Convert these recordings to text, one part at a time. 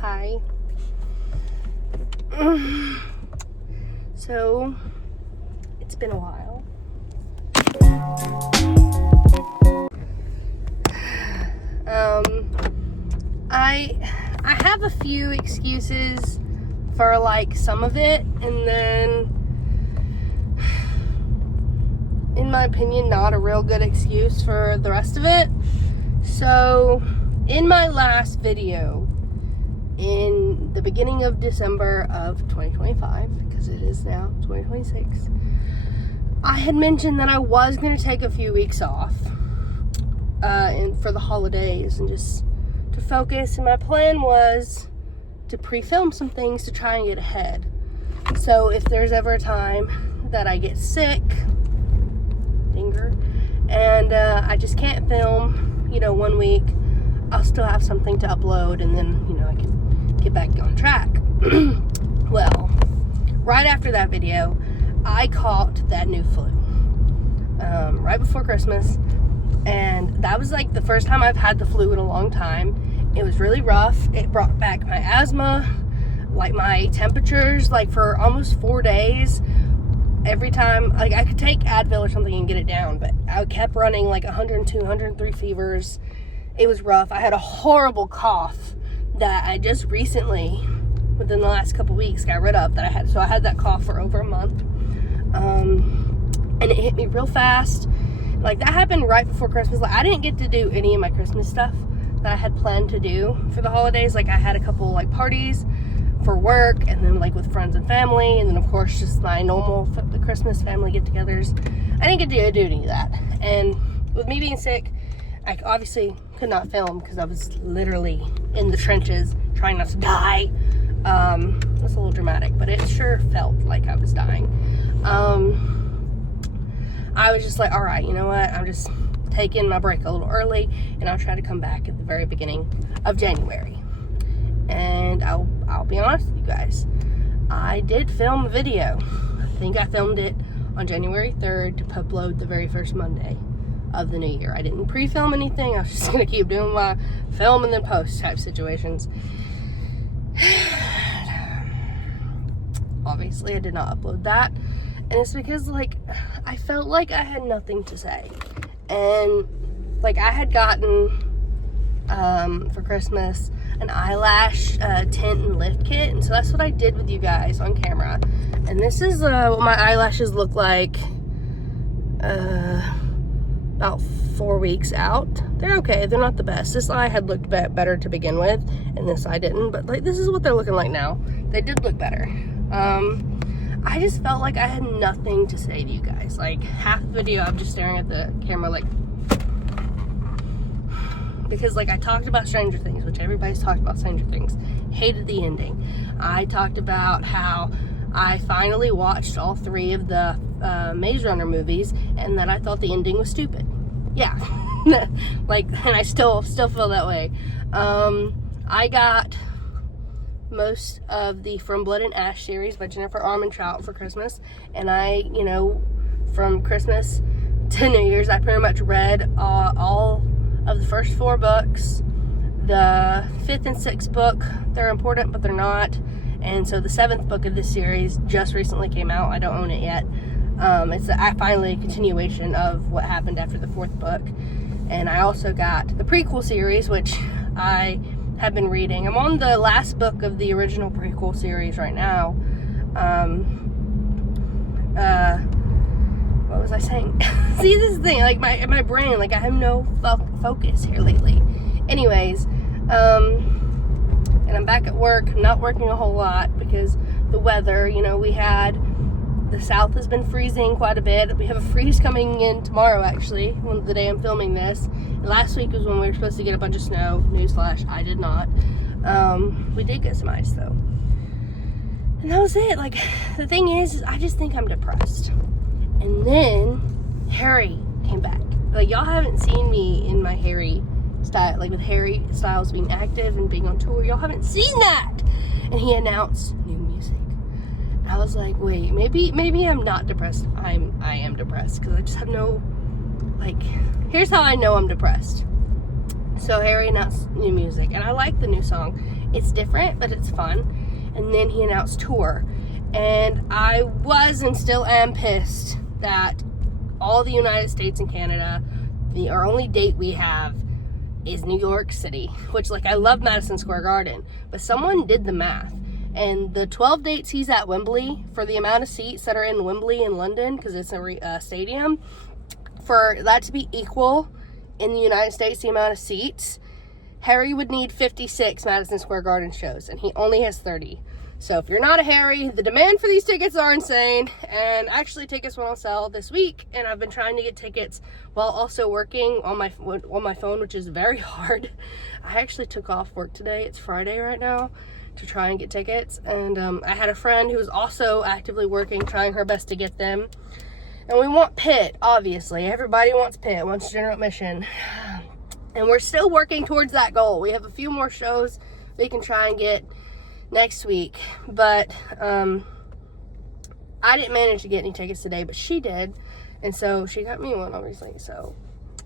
Hi. So, it's been a while. I have a few excuses for like some of it, and then in my opinion not a real good excuse for the rest of it. So in my last video in the beginning of December of 2025, because it is now 2026, I had mentioned that I was going to take a few weeks off for the holidays and just to focus, and my plan was to pre-film some things to try and get ahead. So if there's ever a time that I get sick, and I just can't film, 1 week, I'll still have something to upload, and then, I can get back on track. Well, right after that video, I caught that new flu, right before Christmas, and that was like the first time I've had the flu in a long time. It was really rough. It brought back my asthma, like my temperatures, like for almost 4 days. Every time, like I could take Advil or something and get it down, but I kept running like 102, 103 fevers. It was rough. I had a horrible cough that I just recently, within the last couple weeks, got rid of. So I had that cough for over a month, and it hit me real fast. Like that happened right before Christmas. Like I didn't get to do any of my Christmas stuff that I had planned to do for the holidays. Like I had a couple like parties for work, and then like with friends and family, and then of course just my normal Christmas family get-togethers. I didn't get to do any of that, and with me being sick, I obviously could not film because I was literally in the trenches trying not to die. That's a little dramatic, but it sure felt like I was dying. I was just like, all right, you know what, I'm just taking my break a little early, and I'll try to come back at the very beginning of January. And I'll be honest with you guys, I did film a video. I think I filmed it on January 3rd to upload the very first Monday of the new year. I didn't pre-film anything. I was just gonna keep doing my film and then post type situations. Obviously I did not upload that, and it's because like I felt like I had nothing to say, and like I had gotten for Christmas an eyelash tint and lift kit, and so that's what I did with you guys on camera. And this is what my eyelashes look like about 4 weeks out. They're okay, they're not the best. This eye had looked better to begin with, and this eye didn't, but like this is what they're looking like now. They did look better. I just felt like I had nothing to say to you guys. Like half the video I'm just staring at the camera like, because like I talked about Stranger Things, which everybody's talked about Stranger Things. Hated the ending. I talked about how I finally watched all 3 of the Maze Runner movies, and that I thought the ending was stupid. Yeah, like, and I still feel that way. I got most of the From Blood and Ash series by Jennifer Armentrout for Christmas, and I, from Christmas to New Year's, I pretty much read all of the first 4 books. The 5th and 6th book, they're important, but they're not. And so the 7th book of this series just recently came out. I don't own it yet. It's finally a continuation of what happened after the 4th book. And I also got the prequel series, which I have been reading. I'm on the last book of the original prequel series right now. What was I saying? See, this is the thing, like my brain, like I have no focus here lately. Anyways, and I'm back at work. I'm not working a whole lot because the weather, the south has been freezing quite a bit. We have a freeze coming in tomorrow, actually, the day I'm filming this. Last week was when we were supposed to get a bunch of snow. Newsflash, I did not. We did get some ice though. And that was it. Like, the thing is I just think I'm depressed. And then Harry came back. Like, y'all haven't seen me in my Harry style, like with Harry Styles being active and being on tour. Y'all haven't seen that. And he announced new music. And I was like, wait, maybe I'm not depressed. I am depressed because I just have no, like, here's how I know I'm depressed. So Harry announced new music, and I like the new song. It's different, but it's fun. And then he announced tour. And I was and still am pissed that all the United States and Canada, our only date we have is New York City, which, like, I love Madison Square Garden, but someone did the math. And the 12 dates he's at Wembley, for the amount of seats that are in Wembley in London, because it's a stadium, for that to be equal in the United States, the amount of seats, Harry would need 56 Madison Square Garden shows, and he only has 30. So if you're not a Harry, the demand for these tickets are insane, and actually tickets went on sale this week, and I've been trying to get tickets while also working on my phone, which is very hard. I actually took off work today, it's Friday right now, to try and get tickets, and I had a friend who was also actively working, trying her best to get them, and we want Pitt, obviously. Everybody wants Pitt, wants general admission, and we're still working towards that goal. We have a few more shows we can try and get next week, but I didn't manage to get any tickets today, but she did, and so she got me one, obviously. So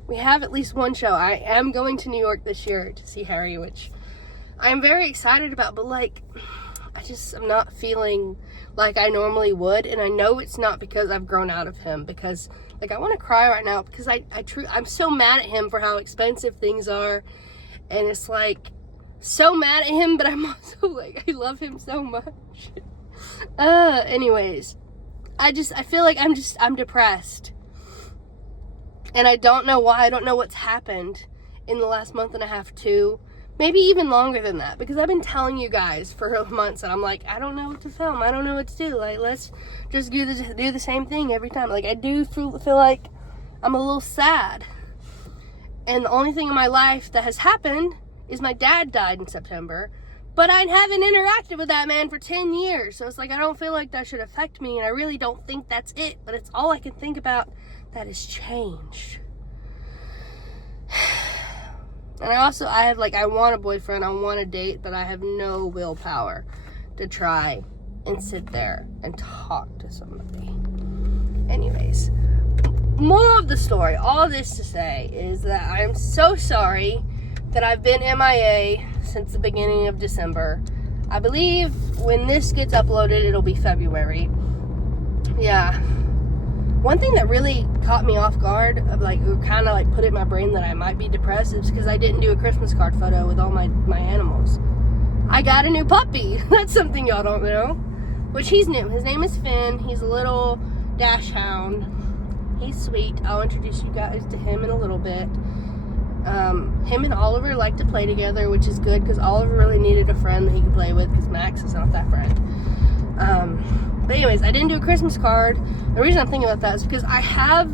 we have at least one show. I am going to New York this year to see Harry, which I'm very excited about, but like, I'm not feeling like I normally would, and I know it's not because I've grown out of him, because like, I want to cry right now, because I'm so mad at him for how expensive things are, and it's like, so mad at him, but I'm also like, I love him so much. Anyways, I feel like I'm depressed, and I don't know why. I don't know what's happened in the last month and a half too, maybe even longer than that, because I've been telling you guys for months, and I'm like, I don't know what to film, I don't know what to do, like, let's just do the same thing every time. Like, I do feel like I'm a little sad, and the only thing in my life that has happened is my dad died in September, but I haven't interacted with that man for 10 years, so it's like, I don't feel like that should affect me, and I really don't think that's it, but it's all I can think about that has changed. And I want a boyfriend, I want a date, but I have no willpower to try and sit there and talk to somebody. Anyways, moral of the story, all this to say is that I'm so sorry that I've been MIA since the beginning of December. I believe when this gets uploaded, it'll be February. Yeah. One thing that really caught me off guard, kind of put it in my brain that I might be depressed, is because I didn't do a Christmas card photo with all my animals. I got a new puppy. That's something y'all don't know. Which he's new. His name is Finn. He's a little dash hound. He's sweet. I'll introduce you guys to him in a little bit. Him and Oliver like to play together, which is good, because Oliver really needed a friend that he could play with, because Max is not that friend. But anyways, I didn't do a Christmas card. The reason I'm thinking about that is because I have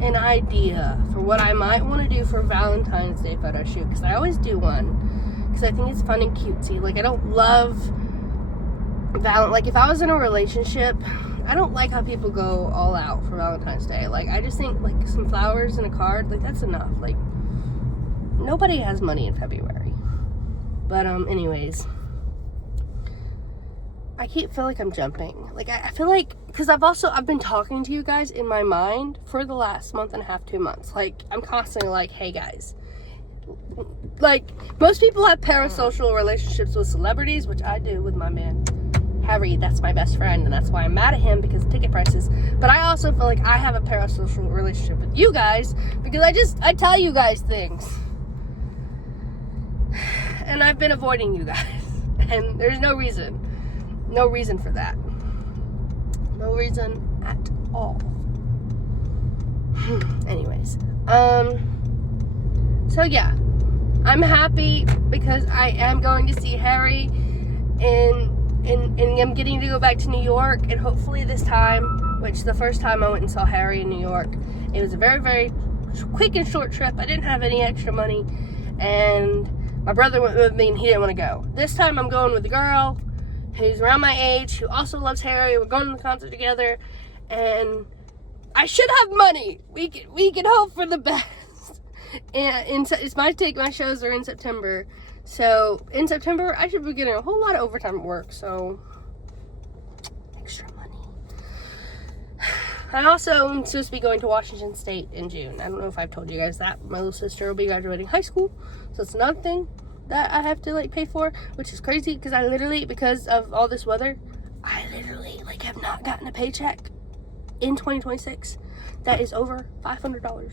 an idea for what I might want to do for Valentine's Day photo shoot, because I always do one, because I think it's fun and cutesy. Like, I don't love if I was in a relationship, I don't like how people go all out for Valentine's Day. Like, I just think, like, some flowers and a card, like, that's enough. Like, nobody has money in February. But, anyways, I feel like I'm jumping. Like, I feel like, because I've been talking to you guys in my mind for the last month and a half, 2 months. Like, I'm constantly like, hey guys, like, most people have parasocial relationships with celebrities, which I do with my man Harry. That's my best friend, and that's why I'm mad at him, because of ticket prices. But I also feel like I have a parasocial relationship with you guys, because I tell you guys things, and I've been avoiding you guys, and there's no reason for that. No reason at all. Anyways, so yeah, I'm happy because I am going to see Harry, and I'm getting to go back to New York, and hopefully this time, which the first time I went and saw Harry in New York, it was a very, very quick and short trip. I didn't have any extra money, and my brother went with me, and he didn't want to go. This time I'm going with a girl who's around my age, who also loves Harry. We're going to the concert together, and I should have money. We can hope for the best. And my shows are in September, so in September I should be getting a whole lot of overtime work, so extra money. I also am supposed to be going to Washington State in June. I don't know if I've told you guys that. My little sister will be graduating high school, so it's another thing. that I have to like pay for, which is crazy because I literally, because of all this weather, I literally like have not gotten a paycheck in 2026 that is over $500,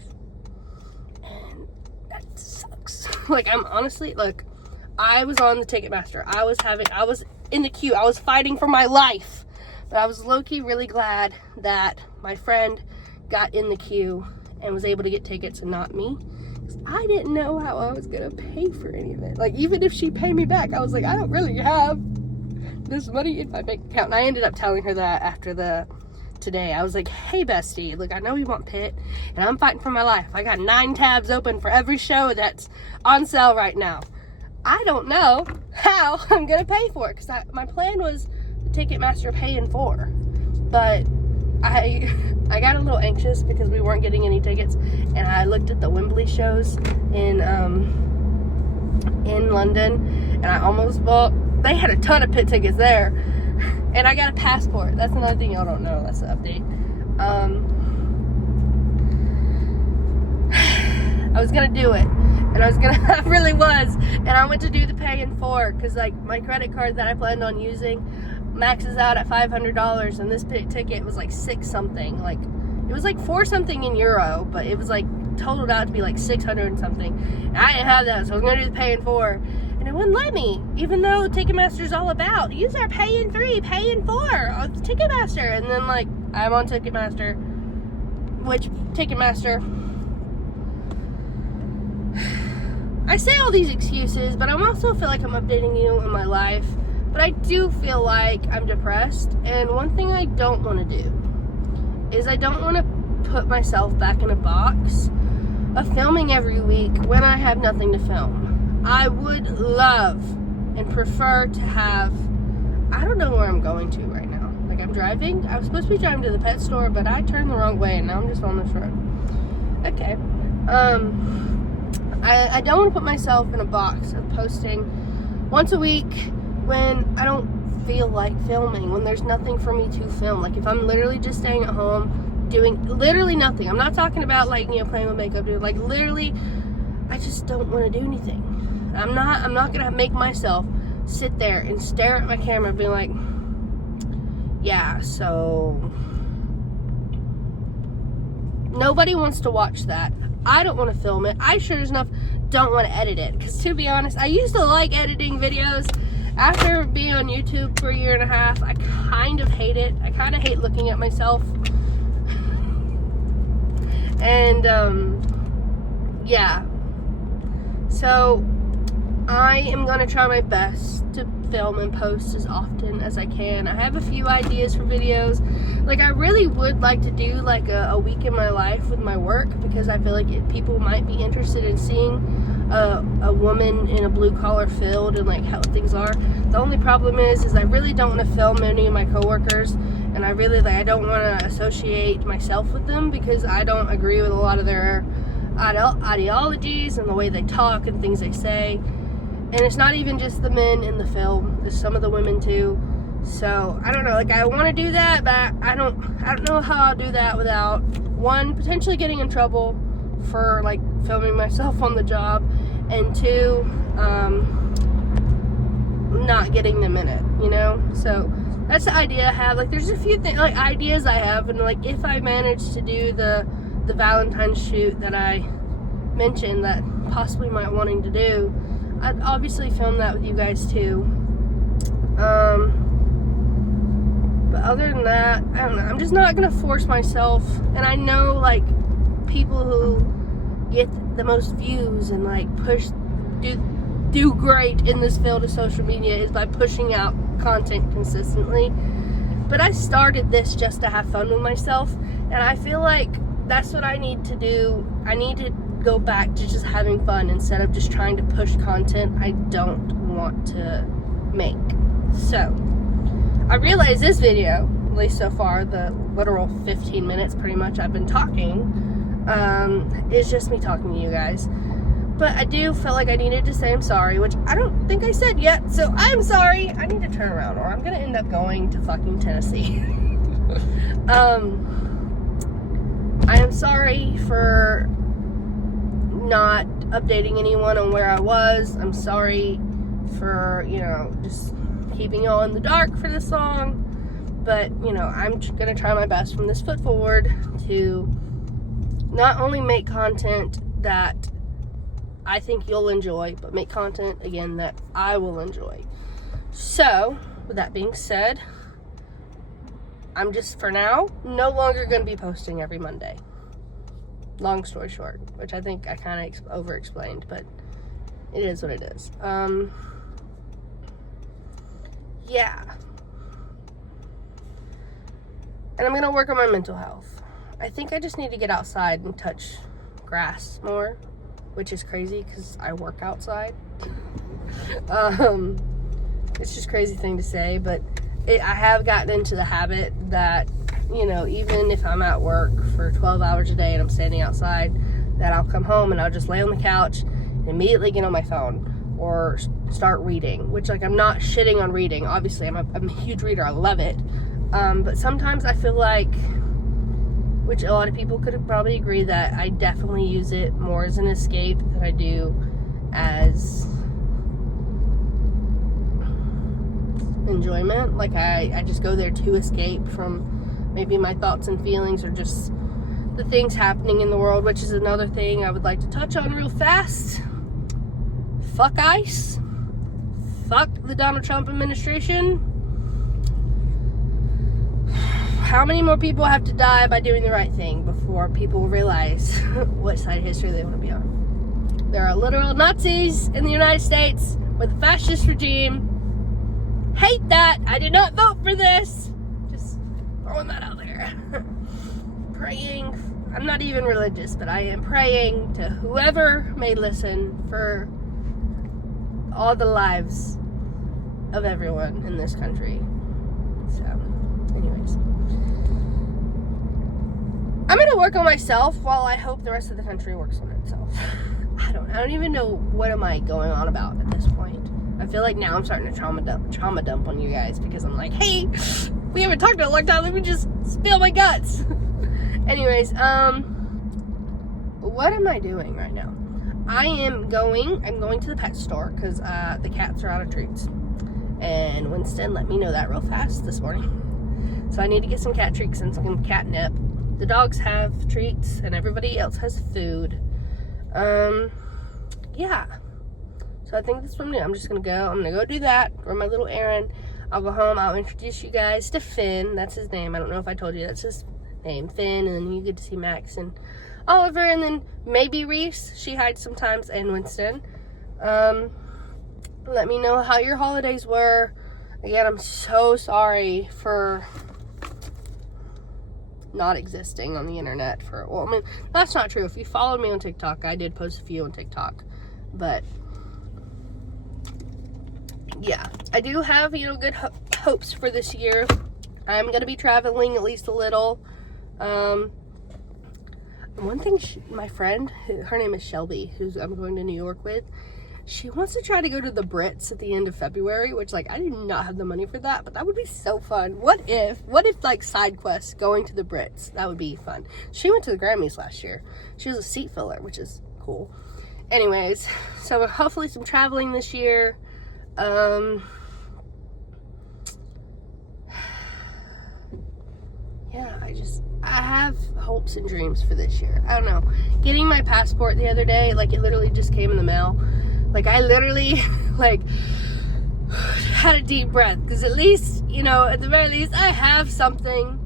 and that sucks. Like, I'm honestly, look, I was on the Ticketmaster, I was in the queue, I was fighting for my life, but I was low-key really glad that my friend got in the queue and was able to get tickets and not me. I didn't know how I was gonna pay for any of it. Like, even if she paid me back, I was like, I don't really have this money in my bank account. And I ended up telling her that after today. I was like, hey bestie, look, I know you want Pitt, and I'm fighting for my life. I got 9 tabs open for every show that's on sale right now. I don't know how I'm gonna pay for it, because my plan was Ticketmaster Pay in 4, but I got a little anxious because we weren't getting any tickets, and I looked at the Wembley shows in London, and I almost bought. They had a ton of Pitt tickets there, and I got a passport. That's another thing y'all don't know. That's the update. I was gonna do it, and I really was, and I went to do the Pay in 4 because like my credit card that I planned on using maxes out at $500, and this ticket was like 6 something. Like, it was like 4 something in euro, but it was like totaled out to be like 600 and something. And I didn't have that, so I was gonna do the Pay in 4, and it wouldn't let me, even though Ticketmaster's all about use our Pay in 3, Pay in 4 on Ticketmaster. And then like I'm on Ticketmaster, which Ticketmaster, I say all these excuses, but I also feel like I'm updating you in my life. But I do feel like I'm depressed, and one thing I don't want to do is I don't want to put myself back in a box of filming every week when I have nothing to film. I would love and prefer to have, I don't know where I'm going to right now. Like, I'm driving. I was supposed to be driving to the pet store, but I turned the wrong way, and now I'm just on this road. Okay. I don't want to put myself in a box of posting once a week when I don't feel like filming, when there's nothing for me to film. Like, if I'm literally just staying at home doing literally nothing. I'm not talking about like, you know, playing with makeup, dude. Like, literally, I just don't want to do anything. I'm not gonna make myself sit there and stare at my camera and be like, yeah, so nobody wants to watch that. I don't want to film it. I sure as enough don't want to edit it, because to be honest, I used to like editing videos. After being on YouTube for 1.5 years, I kind of hate it. I kind of hate looking at myself. And, yeah. So, I am going to try my best to film and post as often as I can. I have a few ideas for videos. Like, I really would like to do, like, a week in my life with my work, because I feel like people might be interested in seeing a woman in a blue-collar field and like how things are. The only problem is I really don't want to film any of my coworkers, and I really I don't want to associate myself with them, because I don't agree with a lot of their ideologies and the way they talk and things they say. And it's not even just the men in the film, it's some of the women too. So I don't know, like, I want to do that, but I don't know how I'll do that without, one, potentially getting in trouble for like filming myself on the job, and 2, not getting them in it, you know. So that's the idea I have. Like, there's a few things, like, ideas I have, and like, if I manage to do the Valentine's shoot that I mentioned that possibly might wanting to do, I'd obviously film that with you guys too. But other than that, I don't know, I'm just not gonna force myself. And I know, like, people who get the most views and like do great in this field of social media is by pushing out content consistently. But I started this just to have fun with myself, and I feel like that's what I need to do. I need to go back to just having fun instead of just trying to push content I don't want to make. So I realized this video, at least so far, the literal 15 minutes pretty much I've been talking, is just me talking to you guys. But I do feel like I needed to say I'm sorry, which I don't think I said yet, so I'm sorry. I need to turn around, or I'm gonna end up going to fucking Tennessee. I am sorry for not updating anyone on where I was. I'm sorry for, you know, just keeping y'all in the dark for this long. But, you know, I'm going to try my best from this foot forward to not only make content that I think you'll enjoy, but make content, again, that I will enjoy. So, with that being said, I'm just, for now, no longer going to be posting every Monday. Long story short, which I think I kind of over-explained, but it is what it is. Yeah. And I'm going to work on my mental health. I think I just need to get outside and touch grass more, which is crazy because I work outside. It's just a crazy thing to say, but I have gotten into the habit that, you know, even if I'm at work for 12 hours a day and I'm standing outside, that I'll come home and I'll just lay on the couch and immediately get on my phone or start reading, which, like, I'm not shitting on reading. Obviously, I'm a huge reader. I love it. But sometimes I feel like, which a lot of people could probably agree, that I definitely use it more as an escape than I do as enjoyment. Like, I just go there to escape from maybe my thoughts and feelings or just the things happening in the world, which is another thing I would like to touch on real fast. Fuck ICE. Fuck the Donald Trump administration. How many more people have to die by doing the right thing before people realize what side of history they want to be on? There are literal Nazis in the United States with a fascist regime. Hate that. I did not vote for this. Just throwing that out there. Praying. I'm not even religious, but I am praying to whoever may listen for all the lives of everyone in this country. So, anyways. I'm gonna work on myself while I hope the rest of the country works on itself. I don't even know what am I going on about at this point. I feel like now I'm starting to trauma dump on you guys because I'm like, hey, we haven't talked in a long time. Let me just spill my guts. Anyways, what am I doing right now? I'm going to the pet store because the cats are out of treats. And Winston let me know that real fast this morning. So I need to get some cat treats and some catnip. The dogs have treats and everybody else has food. Yeah. So I think that's what I'm doing. I'm gonna go do that, run my little errand. I'll go home, I'll introduce you guys to Finn. That's his name. I don't know if I told you, that's his name, Finn. And then you get to see Max and Oliver, and then maybe Reese. She hides sometimes, and Winston. Let me know how your holidays were. Again, I'm so sorry for not existing on the internet for, well, I mean, that's not true. If you followed me on TikTok, I did post a few on TikTok, but yeah, I do have, you know, good hopes for this year. I'm gonna be traveling at least a little. One thing, my friend, her name is Shelby, who I'm going to New York with, she wants to try to go to the Brits at the end of February, which, like, I do not have the money for that, but that would be so fun. What if, like, side quests going to the Brits? That would be fun. She went to the Grammys last year. She was a seat filler, which is cool. Anyways, so hopefully some traveling this year. Yeah, I have hopes and dreams for this year. I don't know. Getting my passport the other day, like, it literally just came in the mail. Like, I literally, like, had a deep breath. Because at least, you know, at the very least, I have something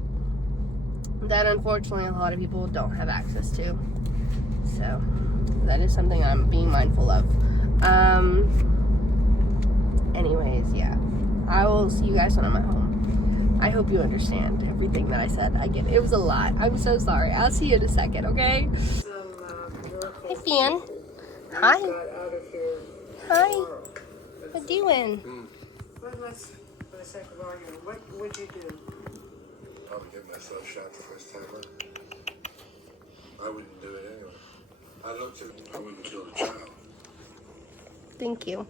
that, unfortunately, a lot of people don't have access to. So, that is something I'm being mindful of. Anyways, yeah. I will see you guys when I'm at home. I hope you understand everything that I said. I get it. It was a lot. I'm so sorry. I'll see you in a second, okay? Hey, Finn. Hi. Hi. What you doing? For the sake of argument, what would you do? Probably get myself shot the first time out. I wouldn't do it anyway. I wouldn't kill a child. Thank you.